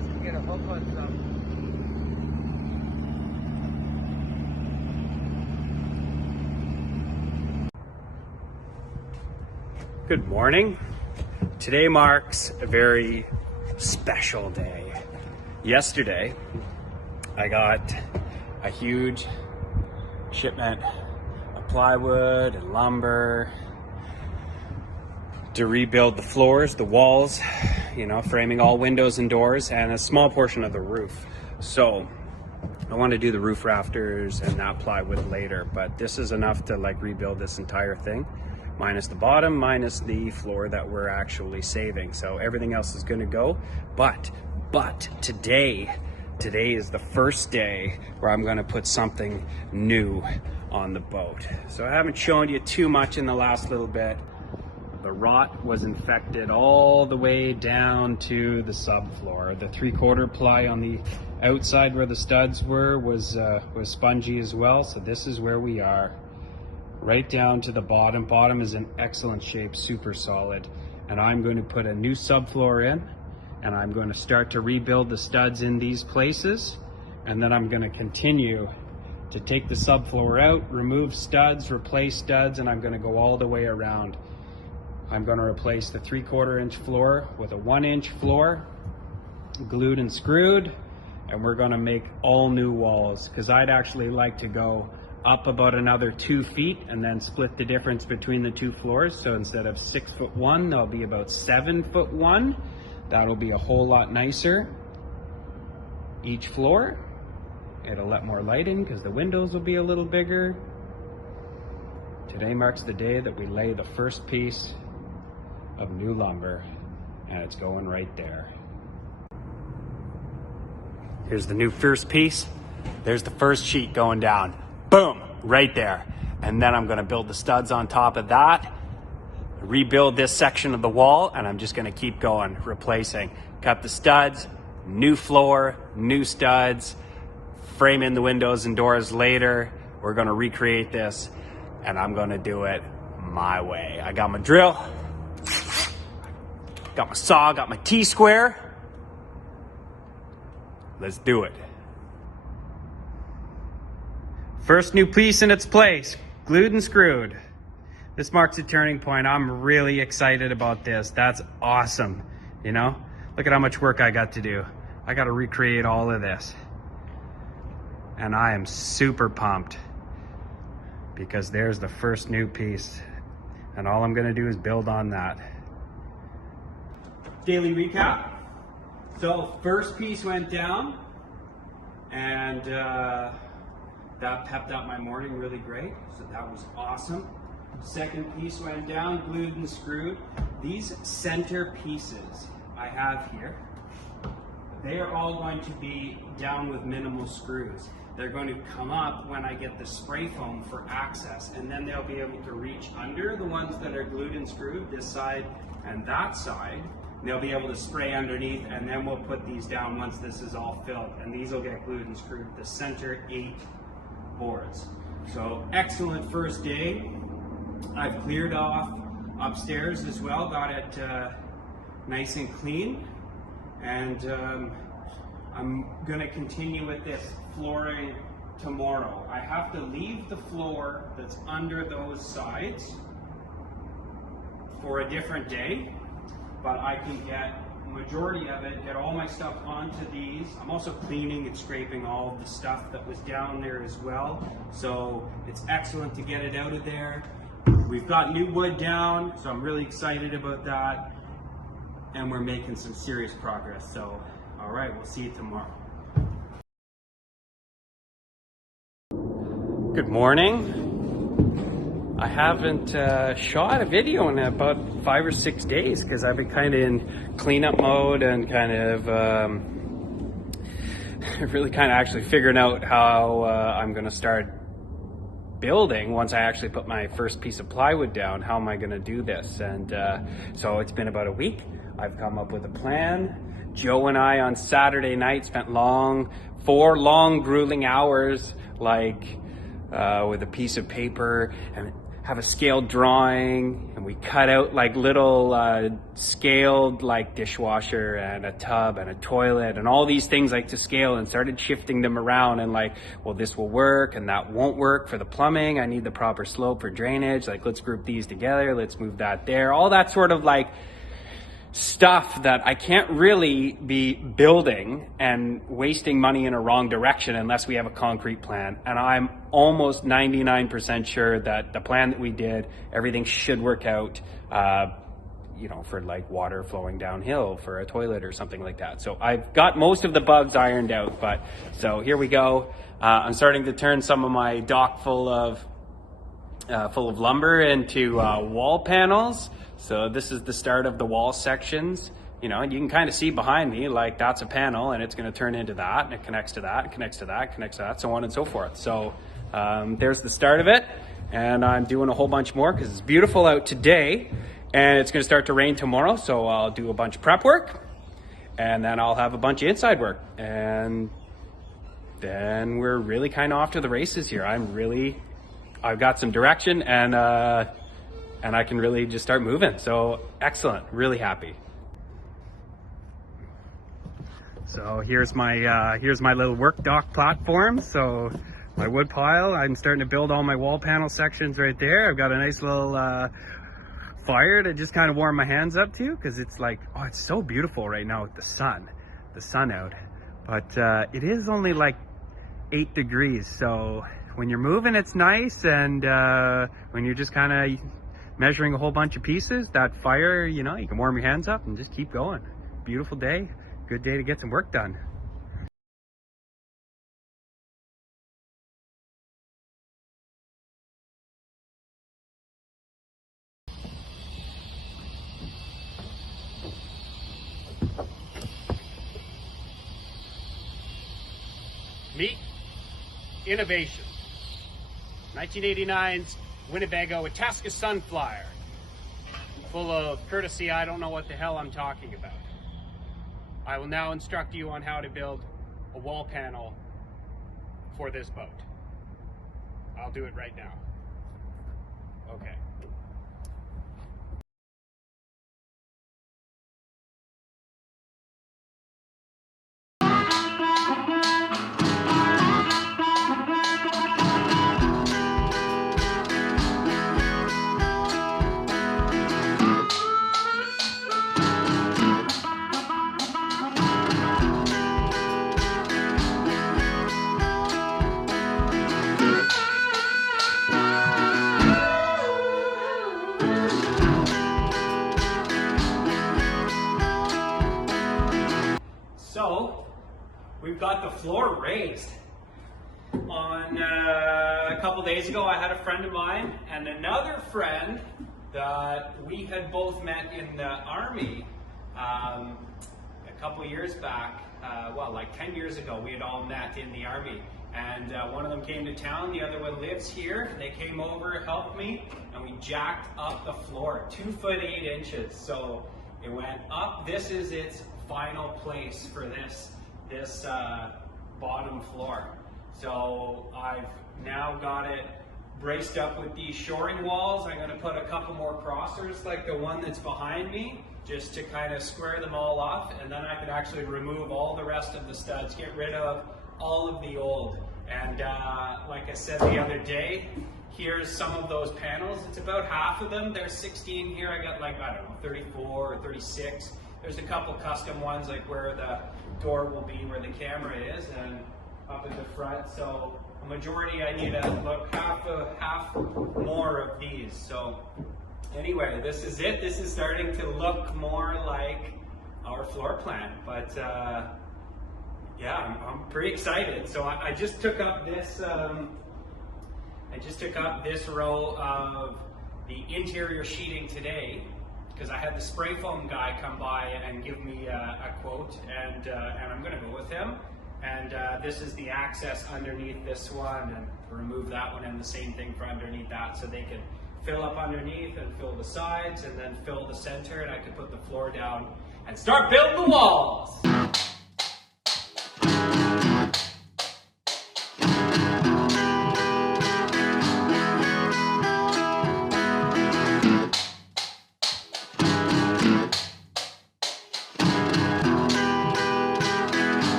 guys can get a hook on some. Good morning. Today marks a very special day. Yesterday, I got a huge shipment of plywood and lumber to rebuild the floors, the walls, framing all windows and doors, and a small portion of the roof. So I want to do the roof rafters and that plywood later, but this is enough to rebuild this entire thing, minus the bottom, minus the floor that we're actually saving. So everything else is going to go, but today is the first day where I'm going to put something new on the boat. So I haven't shown you too much in the last little bit. The rot was infected all the way down to the subfloor. The 3/4 ply on the outside where the studs were was spongy as well. So this is where we are, right down to the bottom. Bottom is in excellent shape, super solid. And I'm going to put a new subfloor in, and I'm going to start to rebuild the studs in these places. And then I'm going to continue to take the subfloor out, remove studs, replace studs, and I'm going to go all the way around. I'm going to replace the 3/4 inch floor with a 1 inch floor, glued and screwed, and we're going to make all new walls, because I'd actually like to go up about another 2 feet and then split the difference between the two floors. So instead of 6'1", they'll be about 7'1". That'll be a whole lot nicer each floor. It'll let more light in because the windows will be a little bigger. Today marks the day that we lay the first piece of new lumber, and it's going right there. Here's the new first piece. There's the first sheet going down. Boom, right there. And then I'm gonna build the studs on top of that, rebuild this section of the wall, and I'm just gonna keep going, replacing. Cut the studs, new floor, new studs, frame in the windows and doors later. We're gonna recreate this, and I'm gonna do it my way. I got my drill, got my saw, got my T-square. Let's do it. First new piece in its place, glued and screwed. This marks a turning point. I'm really excited about this. That's awesome. Look at how much work I got to do. I got to recreate all of this. And I am super pumped, because there's the first new piece, and all I'm gonna do is build on that. Daily recap. So first piece went down, and that pepped up my morning really great. So that was awesome. Second piece went down, glued and screwed. These center pieces I have here, they are all going to be down with minimal screws. They're going to come up when I get the spray foam for access, and then they'll be able to reach under the ones that are glued and screwed, this side and that side. They'll be able to spray underneath, and then we'll put these down once this is all filled, and these will get glued and screwed, the center 8 boards. So excellent first day. I've cleared off upstairs as well, got it nice and clean, and I'm gonna continue with this flooring tomorrow. I have to leave the floor that's under those sides for a different day, but I can get majority of it, get all my stuff onto these. I'm also cleaning and scraping all of the stuff that was down there as well. So it's excellent to get it out of there. We've got new wood down, so I'm really excited about that. And we're making some serious progress. So, all right, we'll see you tomorrow. Good morning. I haven't shot a video in about 5 or 6 days because I've been kind of in cleanup mode and kind of really actually figuring out how I'm going to start building once I actually put my first piece of plywood down. How am I going to do this? And so it's been about a week. I've come up with a plan. Joe and I on Saturday night spent 4 long grueling hours with a piece of paper and have a scaled drawing, and we cut out like little scaled like dishwasher and a tub and a toilet and all these things like to scale, and started shifting them around and like, well, this will work and that won't work for the plumbing. I need the proper slope for drainage. Like, let's group these together. Let's move that there. All that sort of like stuff that I can't really be building and wasting money in a wrong direction unless we have a concrete plan. And I'm almost 99% sure that the plan that we did, everything should work out, you know, for like water flowing downhill for a toilet or something like that. So I've got most of the bugs ironed out, but so here we go. I'm starting to turn some of my dock full of lumber into wall panels. So this is the start of the wall sections, you know, and you can kind of see behind me, like that's a panel and it's going to turn into that, and it connects to that, connects to that, connects to that, so on and so forth. So there's the start of it, and I'm doing a whole bunch more because it's beautiful out today and it's going to start to rain tomorrow. So I'll do a bunch of prep work, and then I'll have a bunch of inside work, and then we're really kind of off to the races here. I've got some direction, and I can really just start moving. So excellent, really happy. So here's my little work dock platform. So my wood pile, I'm starting to build all my wall panel sections right there. I've got a nice little fire to just kind of warm my hands up to, because it's like, oh, it's so beautiful right now with the sun out. But it is only like 8 degrees. So when you're moving, it's nice. And when you're just kind of measuring a whole bunch of pieces, that fire, you know, you can warm your hands up and just keep going. Beautiful day, good day to get some work done. Meet innovation. 1989's Winnebago Itasca Sunflyer, full of courtesy. I don't know what the hell I'm talking about. I will now instruct you on how to build a wall panel for this boat. I'll do it right now. Okay. So we've got the floor raised. On a couple days ago, I had a friend of mine and another friend that we had both met in the Army a couple years back. Well, like 10 years ago, we had all met in the Army. And one of them came to town, the other one lives here. They came over, helped me, and we jacked up the floor 2 foot 8 inches. So it went up. This is its final place for this bottom floor. So I've now got it braced up with these shoring walls. I'm going to put a couple more crossers like the one that's behind me, just to kind of square them all off, and then I could actually remove all the rest of the studs, get rid of all of the old. And like I said the other day, here's some of those panels. It's about half of them. There's 16 here. I got like, I don't know, 34 or 36. There's a couple custom ones, like where the door will be, where the camera is, and up at the front. So a majority, I need half more of these. So anyway, this is it. This is starting to look more like our floor plan. But yeah, I'm pretty excited. So I just took up this. I just took up this row of the interior sheeting today, because I had the spray foam guy come by and give me a quote, and I'm going to go with him. And this is the access underneath this one, and remove that one, and the same thing for underneath that, so they can fill up underneath and fill the sides and then fill the center, and I can put the floor down and start building the walls.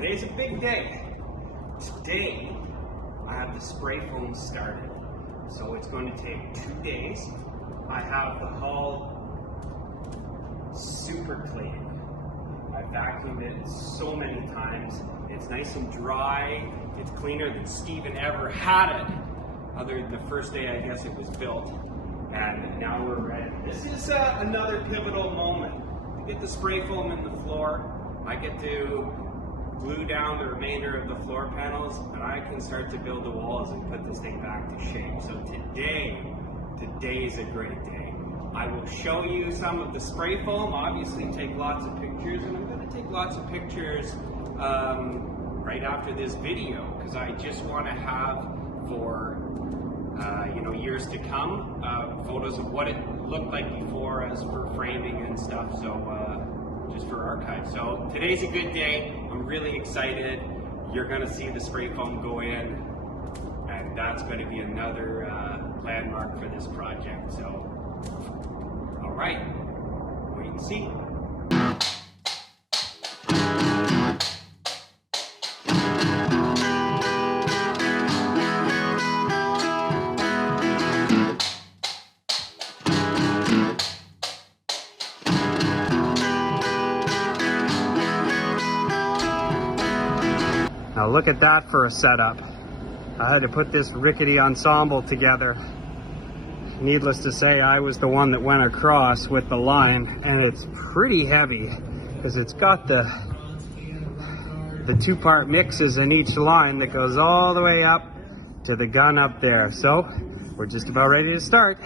Today's a big day. Today, I have the spray foam started. So it's going to take 2 days. I have the hull super clean. I vacuumed it so many times. It's nice and dry. It's cleaner than Steven ever had it. Other than the first day, I guess it was built. And now we're ready. This is another pivotal moment. I get the spray foam in the floor. I get to glue down the remainder of the floor panels, and I can start to build the walls and put this thing back to shape. So today is a great day. I will show you some of the spray foam, obviously take lots of pictures, and I'm going to take lots of pictures right after this video, because I just want to have for years to come photos of what it looked like before as for framing and stuff. So just for archive. So today's a good day. I'm really excited. You're going to see the spray foam go in, and that's going to be another landmark for this project. So, all right, wait and see. Now look at that for a setup. I had to put this rickety ensemble together. Needless to say, I was the one that went across with the line, and it's pretty heavy because it's got the two-part mixes in each line that goes all the way up to the gun up there. So we're just about ready to start.